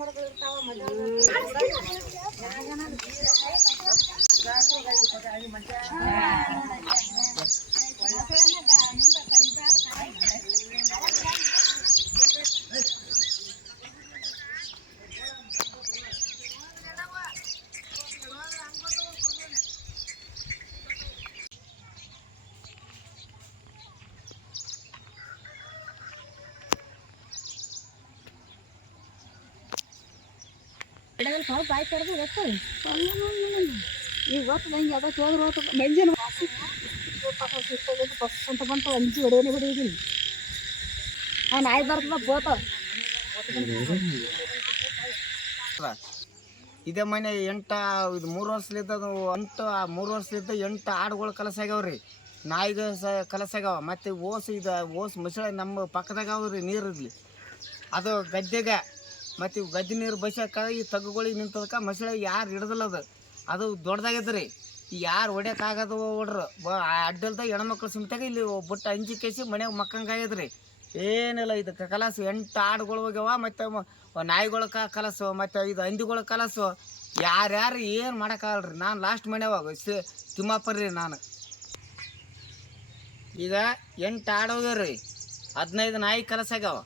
最後まで。ಬಾಯ್ ತೆರೆದು ಗೊತ್ತು ಈಗ ಗೊತ್ತದ ಹಿಂಗೆ ಅದ ಹೋದ್ರೆ ಹೋಗ್ತದ ಮೆಂಜಿನ ಬಸ್ ಅಂತ ಬಂತ ಅಂಜಿ ಹೊಡೆಯನೇ ಹೊಡೆಯೋದಿಲ್ಲ. ಆ ನಾಯಿ ಬರ್ತದ ಬೋತ. ಇದೇ ಮನೆ ಎಂಟ ಇದು ಮೂರು ವರ್ಷಲಿದ್ದ ಅಂಟು ಎಂಟು ಆ ಮೂರು ವರ್ಷಲಿದ್ದ ಎಂಟು ಆಡುಗಳು ಕಲಸ ಆಗ್ಯಾವ್ರಿ ನಾಯಿಗೆ ಸ ಕಲಸ ಆಗ್ಯಾವ ಮತ್ತು ಓಸ್ ಇದು ಓಸ್ ಮುಸಳೆ ನಮ್ಮ ಪಕ್ಕದಾಗ ಅವ್ರಿ ನೀರು ಇರಲಿ ಅದು ಗದ್ದೆಗೆ ಮತ್ತು ಇವು ಗದ್ದೆ ನೀರು ಬಸ್ಯಾಕ ಈ ತಗ್ಗುಗಳಿಗೆ ನಿಂತದಕ್ಕೆ ಮಸಳೆ ಯಾರು ಹಿಡ್ದಲ್ಲ ಅದು. ಅದು ದೊಡ್ಡದಾಗೈತೆ ರೀ. ಯಾರು ಹೊಡ್ಯಕ್ಕಾಗದು ಹೊಡ್ರು. ಬ ಅಡ್ಡಲ್ದಾಗ ಹೆಣ್ಮಕ್ಳು ಸಿಮ್ತಾಗ ಇಲ್ಲಿ ಬುಟ್ಟ ಅಂಜಿ ಕೇಸಿ ಮನ್ಯಾಗ ಮಕ್ಕಂಗಾಗ್ಯದ್ರಿ ಏನಿಲ್ಲ ಇದು ಕಲಸ ಎಂಟು ಆಡುಗಳು ಹೋಗ್ಯಾವ ಮತ್ತು ನಾಯಿಗಳ ಕಲಸು, ಮತ್ತು ಇದು ಹಂದಿಗಳ ಕಲಸು. ಯಾರ್ಯಾರು ಏನು ಮಾಡೋಕ್ಕಾಗಲ್ರಿ ನಾನು ಲಾಸ್ಟ್ ಮನೆಯಾಗ ಸಿ ತಿಮ್ಮಾಪರ್ರಿ ನಾನು. ಈಗ ಎಂಟು ಆಡು ಹೋಗ್ಯಾವ್ರಿ ಹದಿನೈದು ನಾಯಿ ಕಲಸ ಆಗ್ಯಾವ.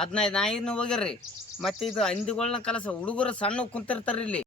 ಹದಿನೈದು ನಾಯಿನೂ ಹೋಗ್ಯಾರ್ರಿ. ಮತ್ತು ಇದು ಹಂದಿಗಳನ್ನ ಕಲಸ ಹುಡುಗರು ಸಣ್ಣ ಕುಂತಿರ್ತಾರೆ ಇಲ್ಲಿ.